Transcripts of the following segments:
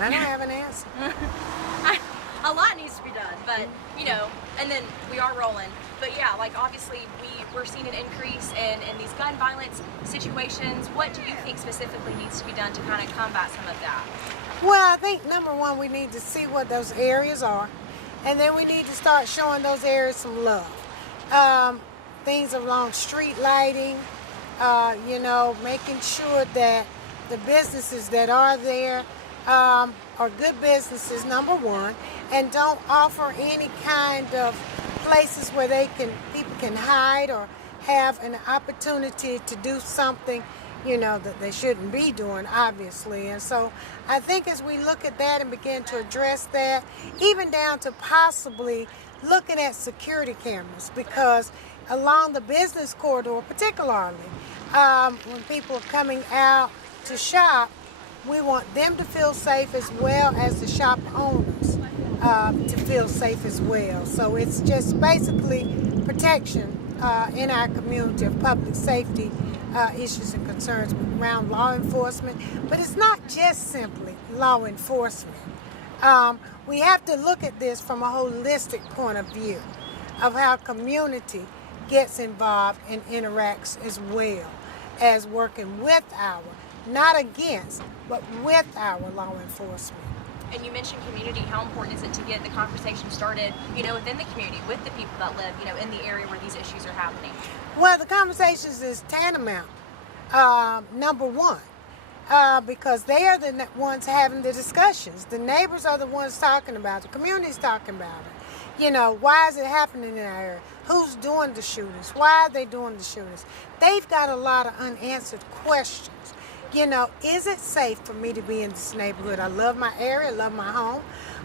I don't have an answer. A lot needs to be done, but you know, and then we are rolling. But yeah, like obviously we're seeing an increase in these gun violence situations. What do you think specifically needs to be done to kind of combat some of that? Well, I think number one, we need to see what those areas are, and then we need to start showing those areas some love. Things along street lighting, you know, making sure that the businesses that are there are good businesses, number one, and don't offer any kind of places where people can hide or have an opportunity to do something, you know, that they shouldn't be doing, obviously. And so I think as we look at that and begin to address that, even down to possibly looking at security cameras, because along the business corridor particularly, when people are coming out to shop, we want them to feel safe as well as the shop owners to feel safe as well. So it's just basically protection in our community of public safety issues and concerns around law enforcement. But it's not just simply law enforcement. We have to look at this from a holistic point of view of how community gets involved and interacts as well as working with not against, but with our law enforcement. And you mentioned community. How important is it to get the conversation started, you know, within the community, with the people that live, you know, in the area where these issues are happening? Well, the conversations is tantamount, number one, because they are the ones having the discussions. The neighbors are the ones talking about it. The community's talking about it. You know, why is it happening in our area? Who's doing the shootings? Why are they doing the shootings? They've got a lot of unanswered questions. You know, is it safe for me to be in this neighborhood? I love my area, I love my home,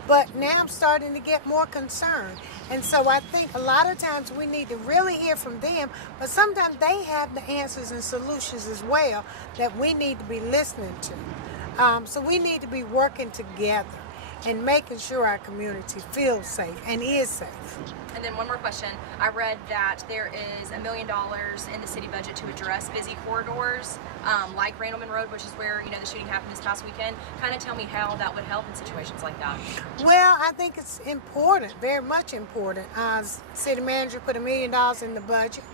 but now I'm starting to get more concerned. And so I think a lot of times we need to really hear from them, but sometimes they have the answers and solutions as well that we need to be listening to. So we need to be working together and making sure our community feels safe and is safe. And then one more question. I read that there is $1 million in the city budget to address busy corridors, like Randleman Road, which is where, you know, the shooting happened this past weekend. Kind of tell me how that would help in situations like that. Well, I think it's important, very much important. City manager put $1 million in the budget.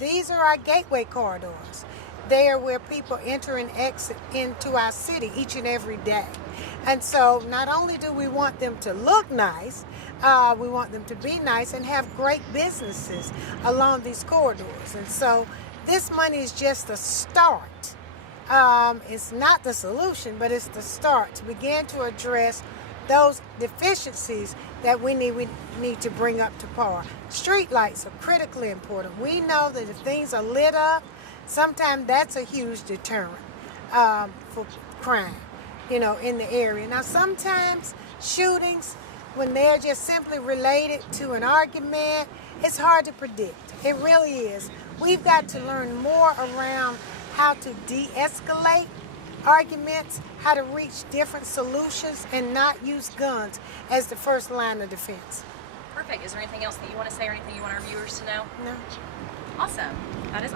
These are our gateway corridors. They are where people enter and exit into our city each and every day. And so not only do we want them to look nice, we want them to be nice and have great businesses along these corridors. And so this money is just a start. It's not the solution, but it's the start to begin to address those deficiencies that we need to bring up to par. Street lights are critically important. We know that if things are lit up, sometimes that's a huge deterrent for crime, you know, in the area. Now, sometimes shootings, when they're just simply related to an argument, it's hard to predict. It really is. We've got to learn more around how to de-escalate arguments, how to reach different solutions, and not use guns as the first line of defense. Perfect. Is there anything else that you want to say or anything you want our viewers to know? No. Awesome. That is awesome.